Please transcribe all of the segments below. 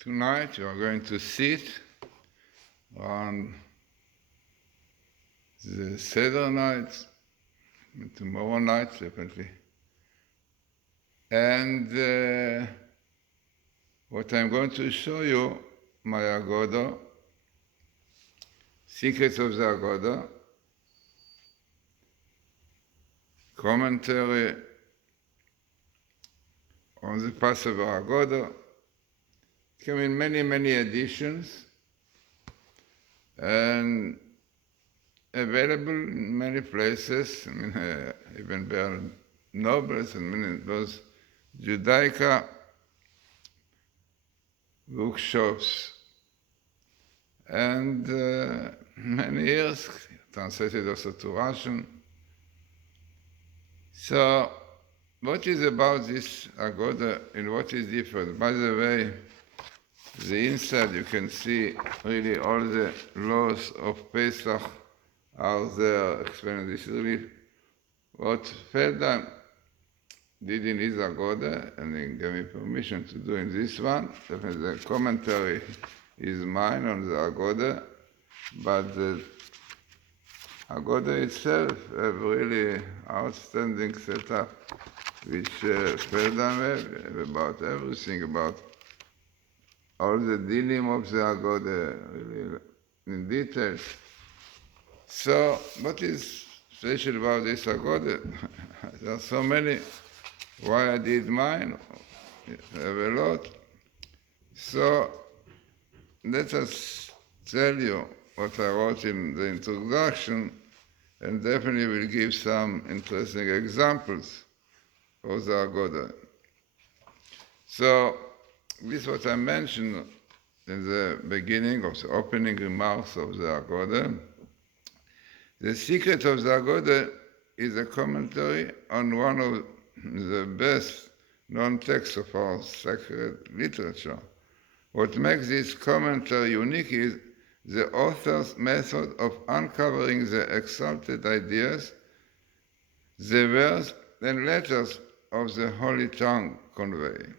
Tonight you are going to sit on the Seder night, tomorrow night definitely. And what I'm going to show you, my Haggadah, Secrets of the Haggadah, commentary on the Passover Haggadah, came in many editions and available in many places. I mean, even Ber Nobles and many those Judaica bookshops. And many years, translated also to Russian. So, what is about this Haggadah and what is different? By the way, the inside you can see really all the laws of Pesach are there explaining. This is really what Feldheim did in his Haggadah, and he gave me permission to do in this one. Definitely the commentary is mine on the Haggadah, but the Haggadah itself have really outstanding setup, which Feldheim have about everything, about all the dealing of the Haggadah, really in detail. So, what is special about this Haggadah? There are so many. Why I did mine? I have a lot. So, let us tell you what I wrote in the introduction, and definitely will give some interesting examples of the Haggadah. So, this is what I mentioned in the beginning of the opening remarks of the Haggadah. The secret of the Haggadah is a commentary on one of the best known texts of our sacred literature. What makes this commentary unique is the author's method of uncovering the exalted ideas, the words and letters of the Holy Tongue convey.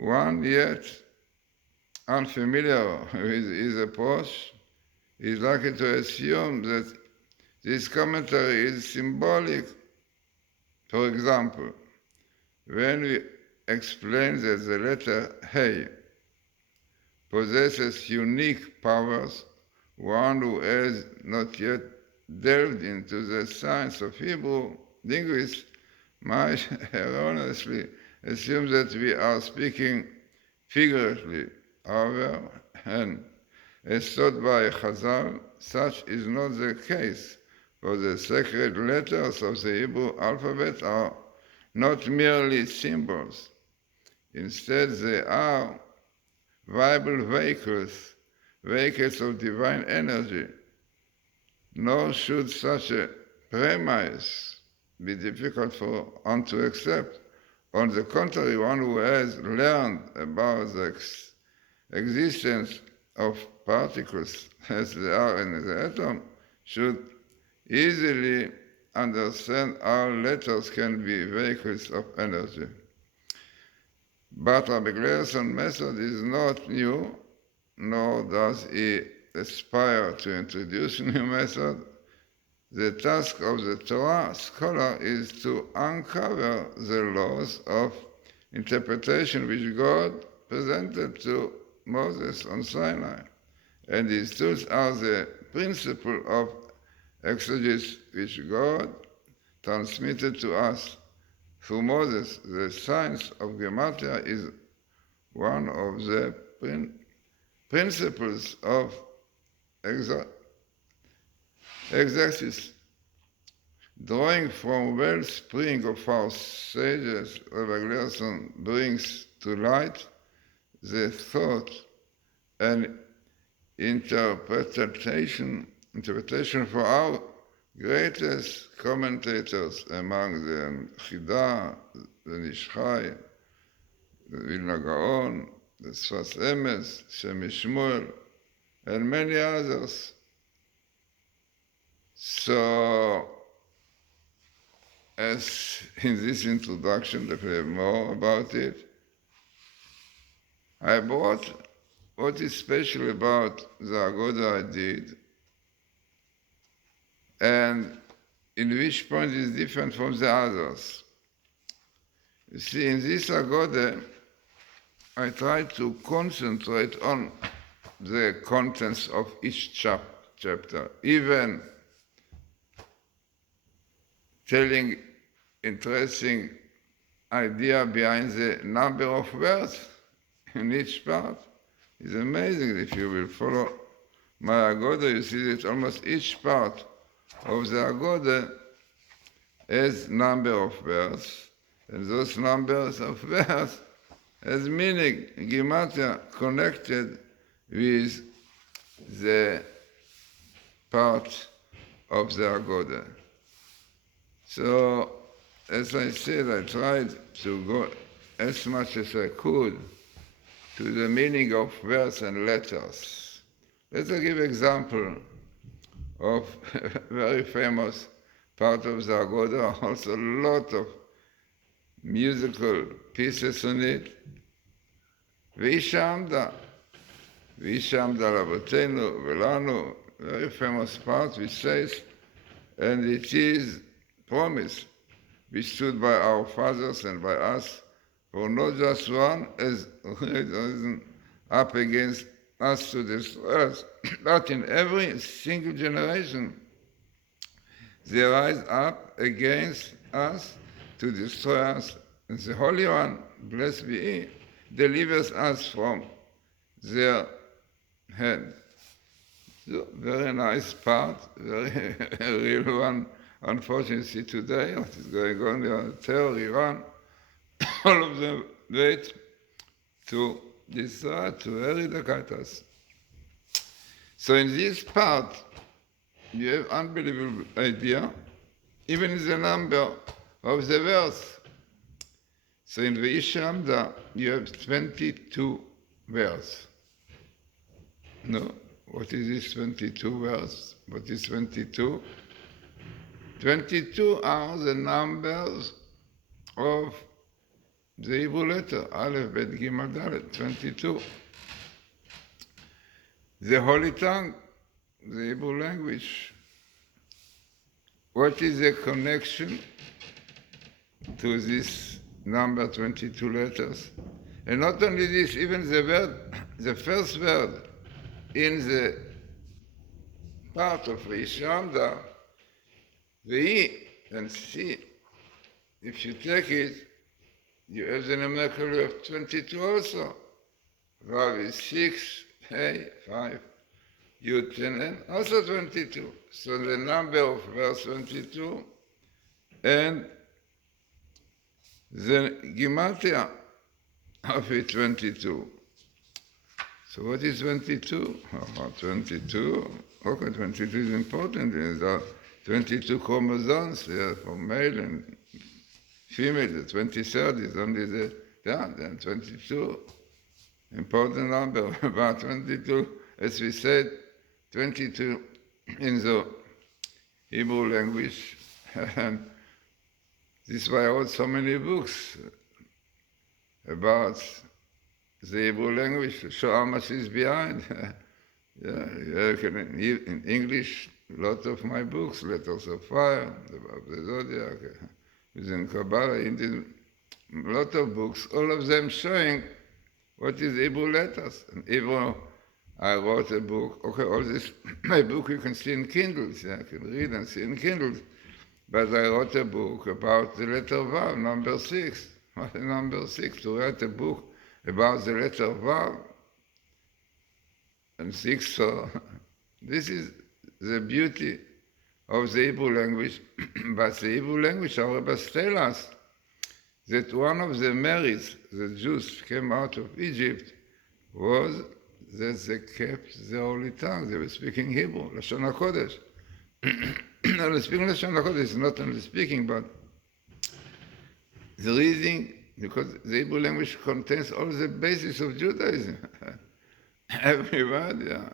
One yet unfamiliar with his approach is likely to assume that this commentary is symbolic. For example, when we explain that the letter Hey possesses unique powers, one who has not yet delved into the science of Hebrew linguists might erroneously assume that we are speaking figuratively. However, and as taught by Chazal, such is not the case, for the sacred letters of the Hebrew alphabet are not merely symbols. Instead, they are viable vehicles of divine energy. Nor should such a premise be difficult for one to accept. On the contrary, one who has learned about the existence of particles as they are in the atom should easily understand how letters can be vehicles of energy. But Rabbi Glazerson's method is not new, nor does he aspire to introduce a new method. The task of the Torah scholar is to uncover the laws of interpretation which God presented to Moses on Sinai. And these tools are the principle of exegesis which God transmitted to us through Moses. The science of Gematria is one of the principles of exegesis. Drawing from wellspring of our sages, Rabbi Glazerson brings to light the thought and interpretation for our greatest commentators, among them Chida, the Nishchai, the Vilna Gaon, the Sfas Emes, Shemi Shmuel, and many others. So, as in this introduction, definitely more about it, I brought what is special about the Haggadah I did, and in which point is different from the others. You see, in this Haggadah, I try to concentrate on the contents of each chapter, even telling interesting idea behind the number of words in each part. It's amazing. If you will follow my Haggadah, you see that almost each part of the Haggadah has number of words, and those numbers of words has meaning, gematria, connected with the part of the Haggadah. So, as I said, I tried to go as much as I could to the meaning of words and letters. Let's give example of a very famous part of the Haggadah, also a lot of musical pieces on it. V'ishamda Rabotenu Velanu, very famous part which says, and it is promise, which stood by our fathers and by us, for not just one has risen up against us to destroy us, but in every single generation they rise up against us to destroy us. And the Holy One, blessed be He, delivers us from their hand. So, very nice part, very real one. Unfortunately, today, what is going on there, terror, Iran, all of them wait to destroy, to eradicate us. So in this part, you have unbelievable idea, even in the number of the verse. So in V'ishamda, you have 22 verse. No, what is this 22 verse? What is 22? 22 are the numbers of the Hebrew letter, Aleph, Bet, Gimel, Dalet, 22. The Holy Tongue, the Hebrew language. What is the connection to this number 22 letters? And not only this, even the word, the first word in the part of V'ishamda, the and see, if you take it, you have the numerical of 22 also. Vav is 6, Hey, 5, Yud 10, and also 22. So the number of verse 22 and the gematria of it 22. So what is 22? 22. Okay, 22 is important. There are 22 chromosomes there for male and female. The 23rd is only the then 22. Important number, about 22. As we said, 22 in the Hebrew language. And this is why I wrote so many books about the Hebrew language to show how much is behind. In English, a lot of my books, Letters of Fire, about the Zodiac, within Kabbalah, Indian, a lot of books, all of them showing what is Hebrew letters. And Hebrew, I wrote a book, okay, all this, my book you can see in Kindles, I can read and see in Kindles, but I wrote a book about the letter Vav, number 6. What is number 6? To write a book about the letter Vav, and 6, so this is the beauty of the Hebrew language. But the Hebrew language, our rabbis tell us that one of the merits the Jews came out of Egypt was that they kept the Holy Tongue. They were speaking Hebrew, Lashon HaKodesh. Now, speaking Lashon HaKodesh is not only speaking, but the reading, because the Hebrew language contains all the basis of Judaism. Every word, yeah.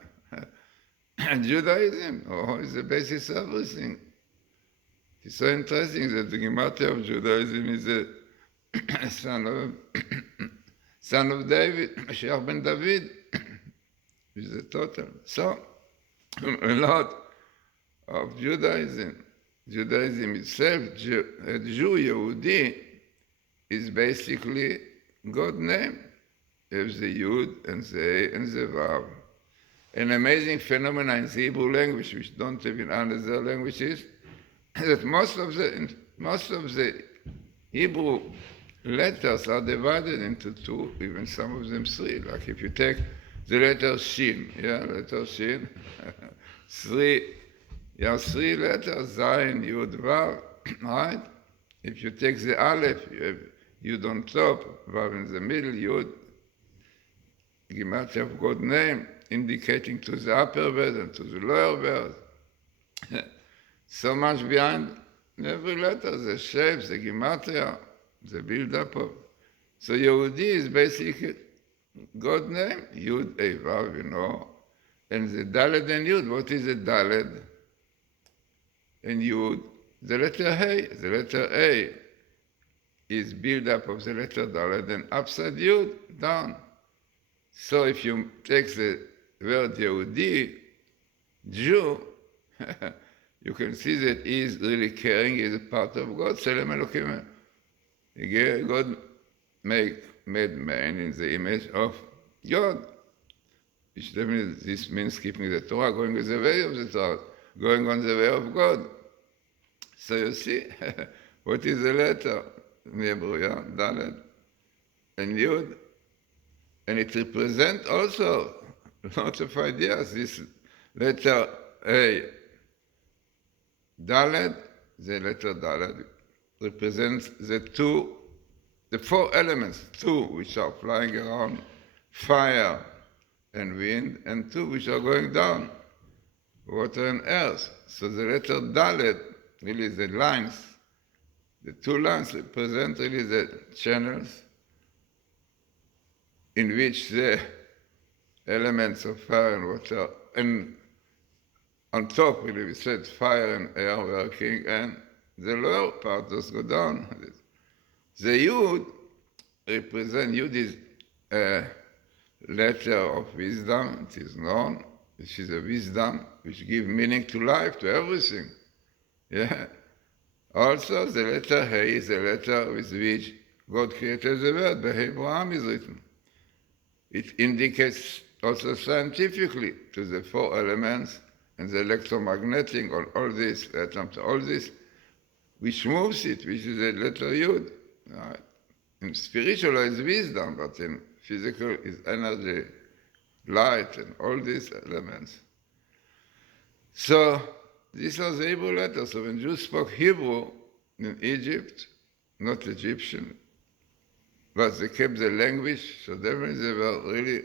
And Judaism, is the basis of everything. It's so interesting that the gematria of Judaism is a son of David, Mashiach ben David, is the total. So, a lot of Judaism itself, a Jew, Yehudi, is basically God's name. There's the Yud and the A and the Vav. An amazing phenomenon in the Hebrew language, which don't even understand other languages, that most of the Hebrew letters are divided into two, even some of them three. Like if you take the letter Shin, letter Shin, three letters, Zayin, Yud, Vav, right? If you take the Aleph, you have Yud on top, Vav in the middle, Yud, Gematria of God's name, indicating to the upper world and to the lower world. So much behind every letter, the shapes, the Gematria, the build-up of. So Yehudi is basically God's name, Yud, A, Vav, and the Daled and Yud. What is the Daled and Yud? The letter Hey. The letter A is build-up of the letter Daled and upside Yud, down. So if you take the word Yehudi, Jew, you can see that he is really caring, he is a part of God. Tselem Elokim. God made man in the image of God, which definitely this means keeping the Torah, going with the way of the Torah, going on the way of God. So you see, what is the letter in Hebrew, Dalet and Yud? And it represents also lots of ideas. This letter A, Dalet, the letter Dalet, represents the four elements, two which are flying around, fire and wind, and two which are going down, water and earth. So the letter Dalet, really the lines, the two lines represent really the channels in which the elements of fire and water, and on top, really, we said fire and air working, and the lower part just go down. The Yud Yud is a letter of wisdom, it is known, which is a wisdom which gives meaning to life, to everything. Also, the letter Hey is a letter with which God created the world. The Abraham is written. It indicates also scientifically to the four elements and the electromagnetic, all this, which moves it, which is the letter Yud. Right? In spiritual is wisdom, but in physical is energy, light, and all these elements. So these are the Hebrew letters. So when Jews spoke Hebrew in Egypt, not Egyptian, but they kept the language, so definitely they were really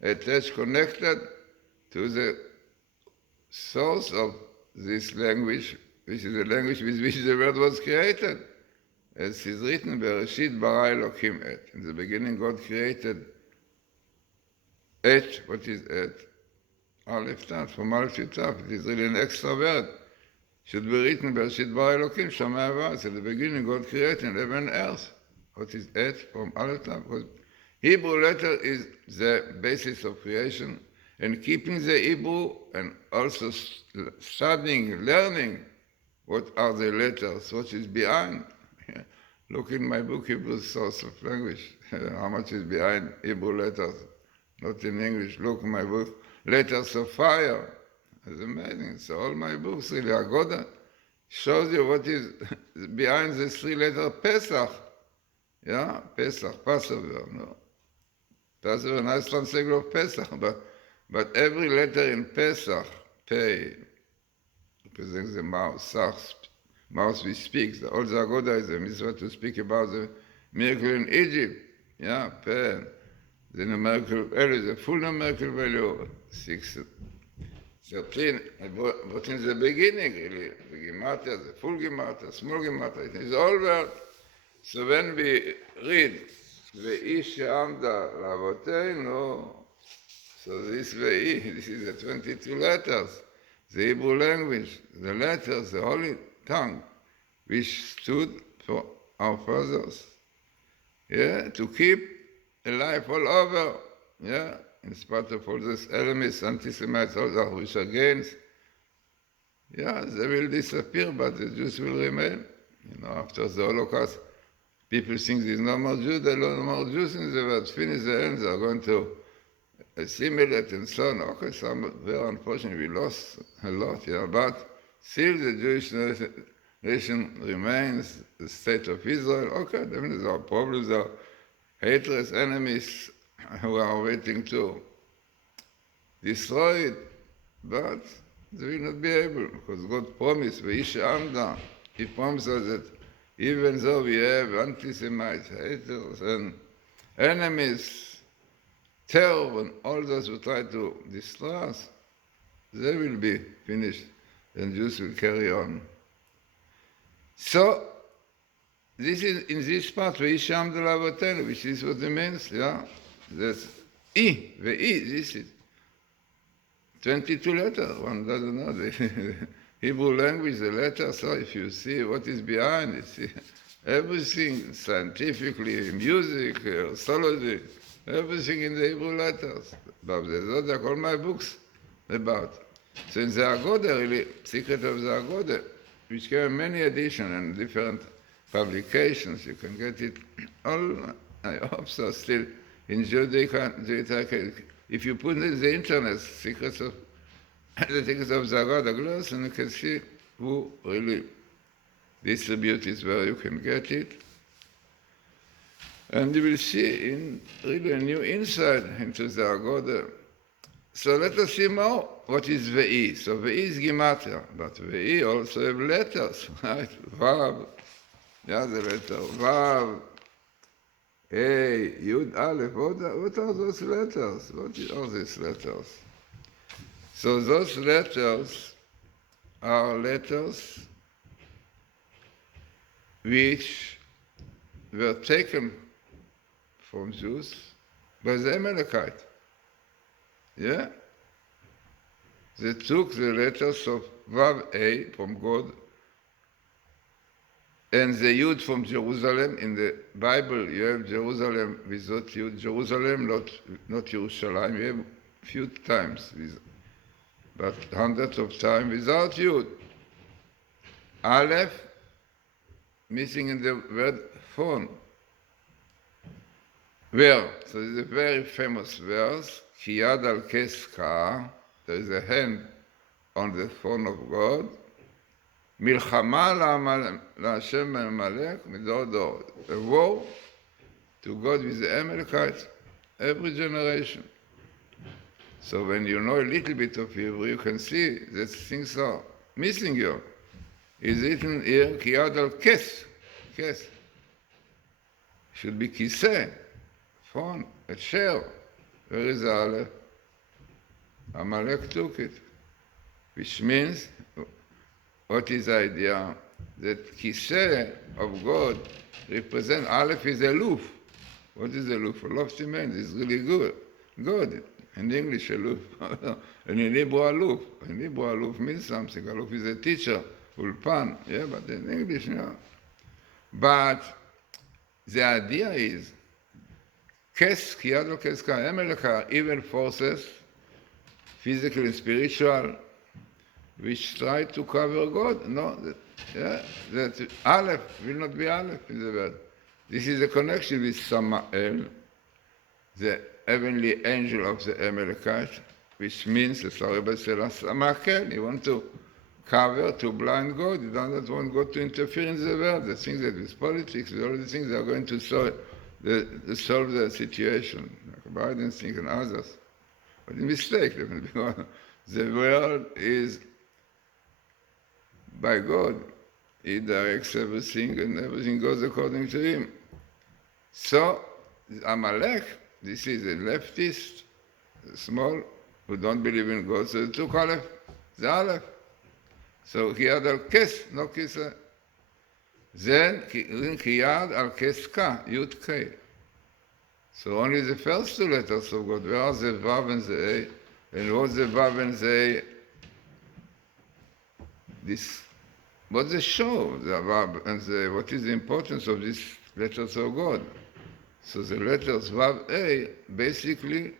attached, connected to the source of this language, which is the language with which the world was created. As is written, Bereshit bara Elokim et. In the beginning, God created et. What is et? Aleph Tat, from Aleph to Tav. It is really an extra word. Should be written, Bereshit bara Elokim, Shamayim v'aretz. In the beginning, God created heaven and earth. What is et? From Aleph Tav. Because Hebrew letter is the basis of creation, and keeping the Hebrew and also studying, learning what are the letters, what is behind. Look in my book, Hebrew Source of Language, how much is behind Hebrew letters, not in English. Look in my book, Letters of Fire. It's amazing. So all my books, really, Haggadah, shows you what is behind the three letters Pesach. Pesach, Passover, no? Passover, nice translation of Pesach, but every letter in Pesach, Pei, represents the mouth, Sach, mouth which speaks. All the Haggadah is a mitzvah to speak about the miracle in Egypt. Pei. The numerical value, the full numerical value, 6, 13, but in the beginning, really, the Gematria, the full Gematria, small Gematria, it is all word. So when we read, Ve'i she'amda la'avoteinu, so this Ve'i, this is the 22 letters, the Hebrew language, the letters, the holy tongue, which stood for our fathers, to keep life all over, yeah, in spite of all these enemies, anti-Semites, all that which against, yeah, they will disappear, but the Jews will remain. After the Holocaust, people think there's no more Jews, there are no more Jews in the world. Finish the end, they're going to assimilate and so on. Okay, some very unfortunately we lost a lot, but still the Jewish nation remains the state of Israel. Okay, definitely there are problems, there are hatred, enemies who are waiting to destroy it, but they will not be able, because God promised, V'ish Amda, He promised us that even though we have anti-Semites, haters, and enemies, terror, and all those who try to destroy us, they will be finished, and Jews will carry on. So, this is in this part, V'ish Amda L'Avotenu, which is what it means, That's this is 22 letters, one doesn't know the Hebrew language, the letters, so if you see what is behind it, see everything scientifically, music, astrology, everything in the Hebrew letters. But that's all my books about. So in the Haggadah, really, Secret of the Haggadah, which came in many editions and different publications, you can get it all, I hope so, still in Judaica. If you put in the internet, Secrets of the Haggadah Glazerson, you can see who really distributes it, where you can get it. And you will see in really a new insight into the Haggadah. So let us see more what is Ve'i. So Ve'i is Gematria, but Ve'i also have letters, right? Vav, the letter Vav, Hey, Yud Aleph, what are those letters? What are these letters? So those letters are letters which were taken from Jews by the Amalekite. Yeah? They took the letters of Vav A from God and the Yud from Jerusalem. In the Bible, you have Jerusalem without Yud. Jerusalem, not Yerushalayim. You have few times, but hundreds of times without Yud. Aleph, missing in the word phone. Where? So this is a very famous verse. Ki yad al keska, there is a hand on the throne of God. Milchama LaHashem Amalek midor dor. A war to God with the Amalekites every generation. So when you know a little bit of Hebrew, you can see that things are missing here. Is written here, Ki yad al kes. Kes. Should be kiseh. Phone, a chair. Where is the Aleph? Amalek took it. Which means, what is the idea? That kiseh of God represents, Aleph is aloof. What is aloof? A lofty man is really good. God. In English, aloof. And in Hebrew, aloof. In Hebrew, aloof means something. Aloof is a teacher, ulpan. Yeah, but in English, But the idea is, Kes, Kiyado Keska, Amalek, evil forces, physical and spiritual, which try to cover God. No, that Aleph will not be Aleph in the world. This is a connection with Samael, the heavenly angel of the Amalekite, which means, as Rabbi said, Samakel, you want to cover, to blind God. You don't want God to interfere in the world. The things that with politics, with all the things, they are going to solve the situation, like Biden thing and others. But a mistake, because the world is by God. He directs everything and everything goes according to him. So, Amalek, this is a leftist, small, who don't believe in God, so they took Aleph, the Aleph. So, Kiyad al Kes, no Kiseh. Then, Kiyad al Keska, Yud K. So only the first two letters of God, where are the Vav and the A? And what's the Vav and the A? What's the show, the Vav and the A? What is the importance of these letters of God? So the letters Vav A basically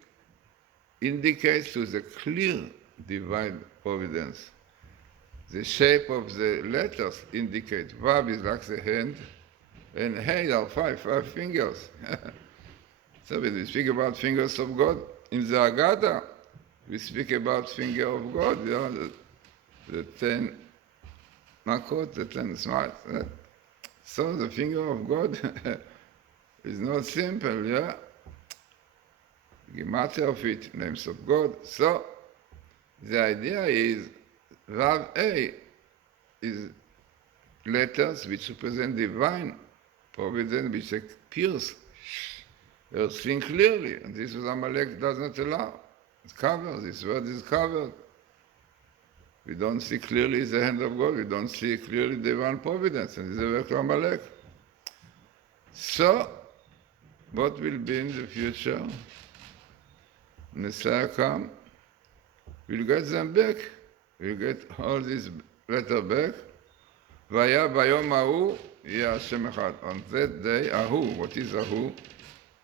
indicates to the clear divine providence. The shape of the letters indicates Vav is like the hand, and Hey are five fingers. So when we speak about fingers of God, in the Haggadah, we speak about finger of God, the 10 makot, the 10 smiles. So the finger of God is not simple, yeah? Gematria of it, names of God. So the idea is Vav A is letters which represent divine providence, which appears seen clearly, and this is Amalek does not allow. It's covered, this word is covered. We don't see clearly the hand of God, we don't see clearly divine providence, and this is the work of Amalek. So, what will be in the future? Messiah come, we'll get them back. We'll get all this letter back. Vaya bayom ahu yeh Hashem echad. On that day, ahu, what is ahu?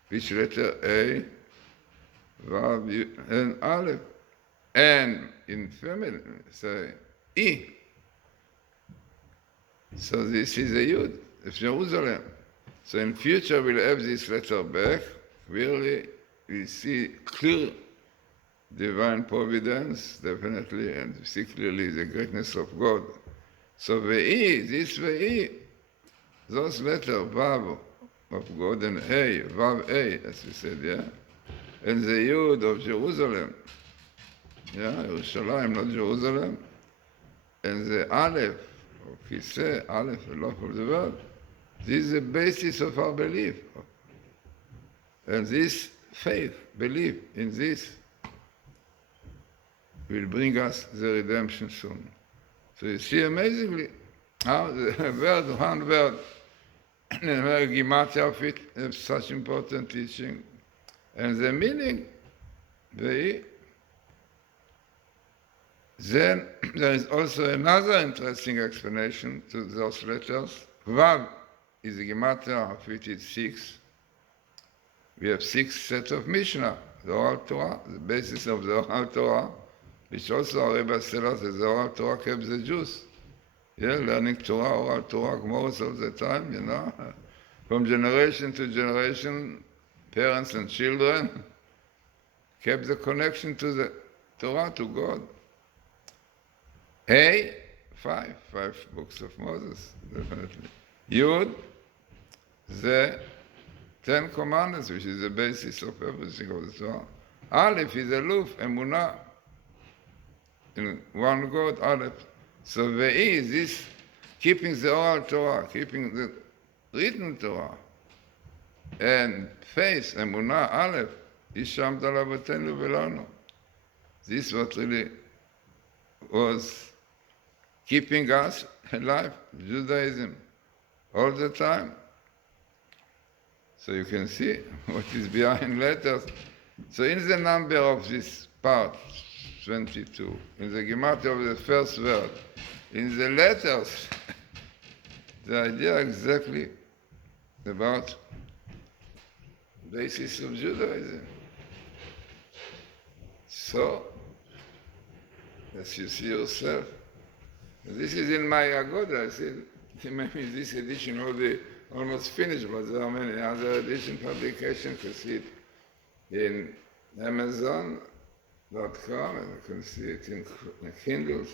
Which letter? A, Vav, and Aleph. And in family, say, E. So this is a Yud of Jerusalem. So in future we'll have this letter back. Really, we see clear divine providence, definitely, and we see clearly the greatness of God. So Ve'i, this Ve'i, those letters, Vav of God and A, Vav A, as we said, yeah? And the Yud of Jerusalem, yeah, Yerushalayim, not Jerusalem, and the Aleph, of Kiseh, Aleph, the love of the world. This is the basis of our belief. And this faith, belief in this, will bring us the redemption soon. So you see amazingly how the word, one word, and the Gematria of it has such important teaching. And the meaning, then there is also another interesting explanation to those letters. Vav is the Gematria of it is 6. We have 6 sets of Mishnah, the Oral Torah, the basis of the Oral Torah, which also our Rebbe tells us that the Oral Torah kept the Jews. Yeah, learning Torah, Oral Torah, most of the time, you know. From generation to generation, parents and children kept the connection to the Torah, to God. A, 5 books of Moses, definitely. Yud, the 10 commandments, which is the basis of everything of the Torah. Aleph is Aluf, Emunah, in one God, Aleph. So Ve'i is this, keeping the oral Torah, keeping the written Torah, and faith, Emunah, Aleph, Ishamt Alavotenu Velanu. This what really was keeping us alive, Judaism, all the time. So you can see what is behind letters. So in the number of this part, 22, in the Gematria of the first word, in the letters, the idea exactly about the basis of Judaism. So, as you see yourself, this is in my Haggadah. I said, maybe this edition will be almost finished, but there are many other edition publications. You can see it in Amazon.com, and you can see it in Kindles.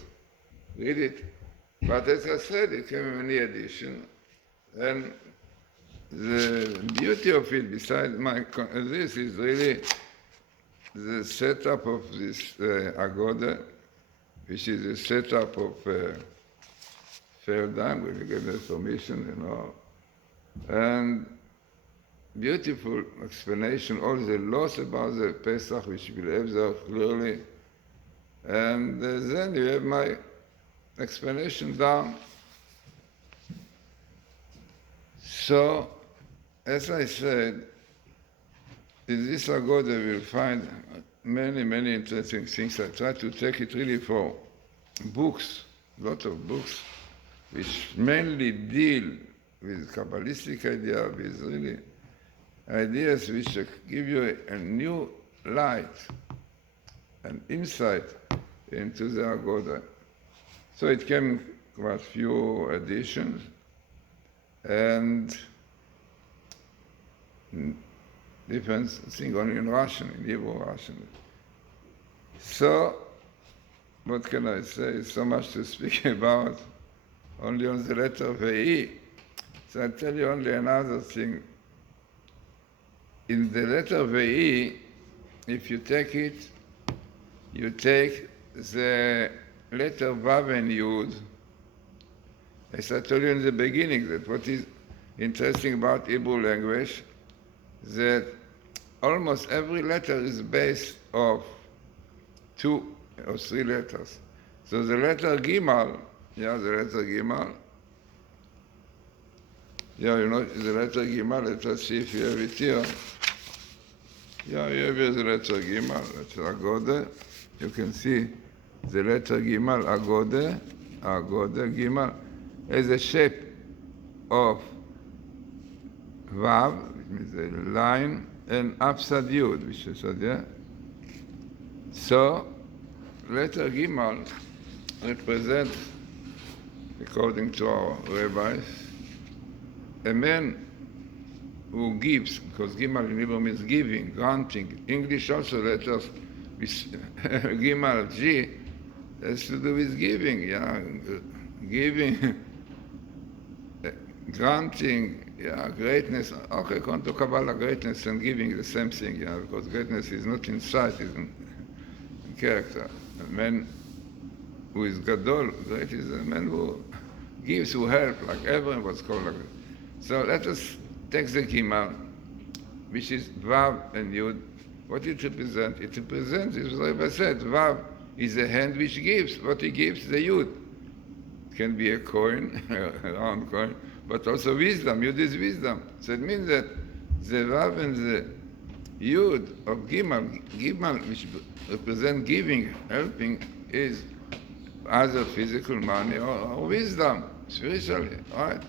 Read it. But as I said, it came in many editions. And the beauty of it, besides this, is really the setup of this Haggadah, which is a setup of Feldheim, when you get the permission, you know. And beautiful explanation, all the laws about the Pesach, which we have there clearly. And then you have my explanation down. So, as I said, in this Haggadah we'll find many, many interesting things. I try to take it really for books, a lot of books, which mainly deal with Kabbalistic idea, with really, ideas which give you a new light and insight into the Haggadah. So it came quite few editions, and different thing only in Russian, in Hebrew Russian. So, what can I say? So much to speak about, only on the letter Vei. So I'll tell you only another thing. In the letter Vei, if you take it, you take the letter Vav and Yud. As I told you in the beginning, that what is interesting about Hebrew language, that almost every letter is based of 2 or 3 letters. So the letter Gimal, the letter Gimal, you know, the letter Gimal, let us see if you have it here. You have here the letter Gimal, letter Haggadah. You can see the letter Gimal, Haggadah, Gimal, has a shape of Vav, which means a line, and upside Yud, which is there. So, letter Gimal represents, according to our rabbis, a man who gives, because Gimal in Hebrew means giving, granting. English also letters with Gimal, G, has to do with giving, giving, granting, greatness. Okay, according to Kabbalah, greatness and giving the same thing, because greatness is not in sight, it's in character. A man who is Gadol, great is a man who gives, who helps, like everyone was called like that. So let us take the Gimal, which is Vav and Yud. What it represents? It represents, as Rebbe said, Vav is a hand which gives. What he gives, the Yud. It can be a coin, a round coin, but also wisdom. Yud is wisdom. So it means that the Vav and the Yud of Gimal, which represent giving, helping, is either physical money or wisdom, spiritually, right?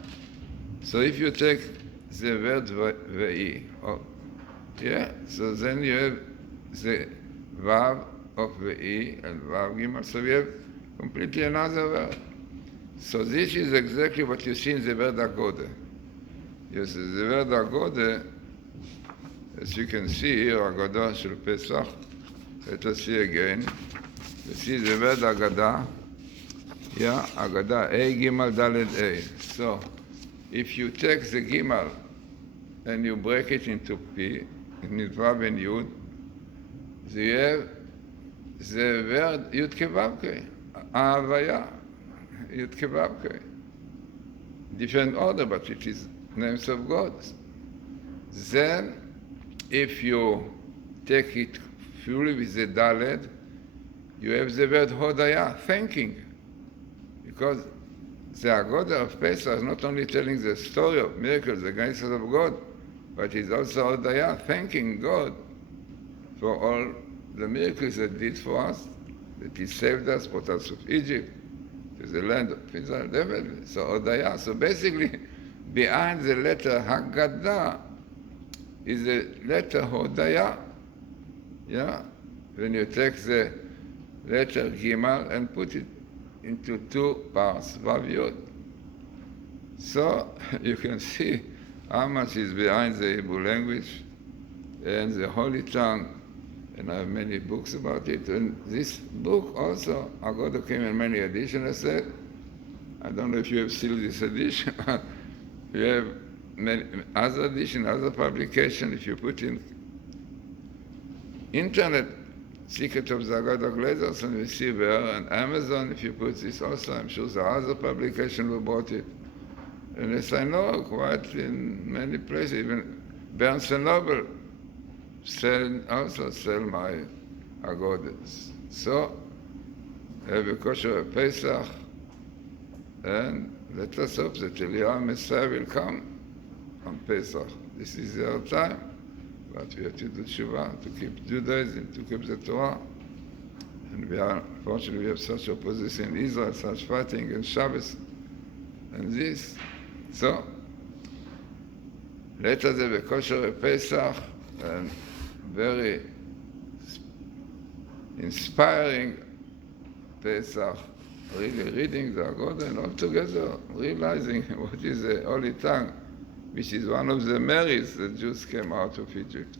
So if you take the word Vei, so then you have the Vav of Vei and Vav Gimal, so we have completely another word. So this is exactly what you see in the word Haggadah. Yes, the word Haggadah, as you can see here, Haggadah shel Pesach. Let us see again. You see the word Haggadah. Haggadah, A, Gimal, Daled, A. So, if you take the Gimal and you break it into P, in Vav and Yud, so you have the word Yud Kevavke, Avaya, Yud Kevavke. Different order, but it is names of God. Then, if you take it fully with the Daled, you have the word Hodaya, thanking. Because the Haggadah of Pesach is not only telling the story of miracles, the graces of God, but it's also Hodaya, thanking God for all the miracles that He did for us, that He saved us, brought us from Egypt to the land of Israel, definitely. So Hodaya. So basically, behind the letter Haggadah is the letter Hodaya. When you take the letter Gimal and put it into 2 parts, Vav Yud. So you can see how much is behind the Hebrew language and the Holy Tongue, and I have many books about it. And this book also, Haggadah came in many editions, I said. I don't know if you have still this edition. You have many other editions, other publications. If you put in internet, Secret of the Matityahu Glazerson, we see there, and Amazon, if you put this also, I'm sure there are other publications who bought it. And as I know, quite in many places, even Barnes & Noble also sell my Haggadahs. So, have a kosher Pesach, and let us hope that Eliyahu Messiah will come on Pesach. This is our time. But we have to do tshuva, to keep Judaism, to keep the Torah. And unfortunately, we have such opposition in Israel, such fighting and Shabbos and this. So, Later the Bekosher Pesach, and very inspiring Pesach, really reading the Haggadah and altogether realizing what is the Holy Tongue, which is one of the merits that Jews came out of Egypt.